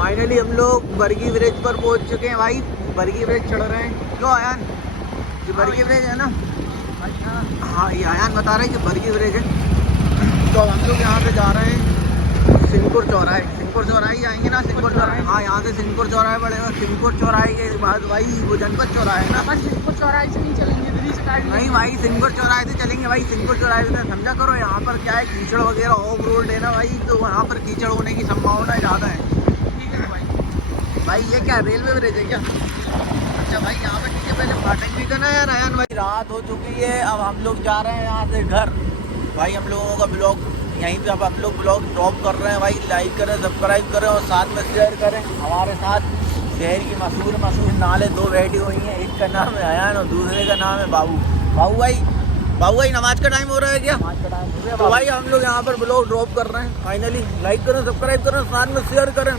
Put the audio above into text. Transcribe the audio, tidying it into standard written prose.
Finally हम लोग Bargi bridge पर पहुंच चुके हैं भाई। बरगी ब्रिज चढ़ रहे हैं। लो आयान, ये बरगी ब्रिज है ना? हाँ, ये आयान बता रहे हैं कि बरगी ब्रिज है। तो हम लोग यहाँ से जा रहे हैं सिंहपुर चौराहे। सिंहपुर चौराहे आएंगे ना? सिंहपुर चौराहे, हाँ, यहाँ से सिंहपुर चौराहे पड़ेगा। सिंहपुर चौराहे के बाद भाई वो जनपद चौराहे है ना? सिंहपुर चौराहे से नहीं चलेंगे, नहीं भाई, सिंहपुर चौराहे से चलेंगे भाई। सिंहपुर चौराहे से समझा करो, यहाँ पर क्या है, कीचड़ वगैरह ऑफ रोड है ना भाई, तो वहाँ पर कीचड़ होने की संभावना ज़्यादा है। ठीक है भाई। भाई ये क्या रेलवे ब्रिज है क्या? अच्छा भाई, यहाँ पर ठीक है। पहले फाटक भी करना है यार आयान भाई। रात हो चुकी है, अब हम लोग जा रहे हैं यहाँ से घर। भाई हम लोगों का ब्लॉग यहीं पे, अब हम लोग ब्लॉग ड्रॉप कर रहे हैं भाई। लाइक करें, सब्सक्राइब करें और साथ में शेयर करें। हमारे साथ शहर की मशहूर नाले दो बैठी हुई हैं। एक का नाम है आयान और दूसरे का नाम है बाबू। बाबू भाई नमाज का टाइम हो रहा है क्या? नमाज का टाइम हो गया तो भाई हम लोग यहाँ पर ब्लॉग ड्रॉप कर रहे हैं। फाइनली लाइक करें, सब्सक्राइब करें, साथ में शेयर करें।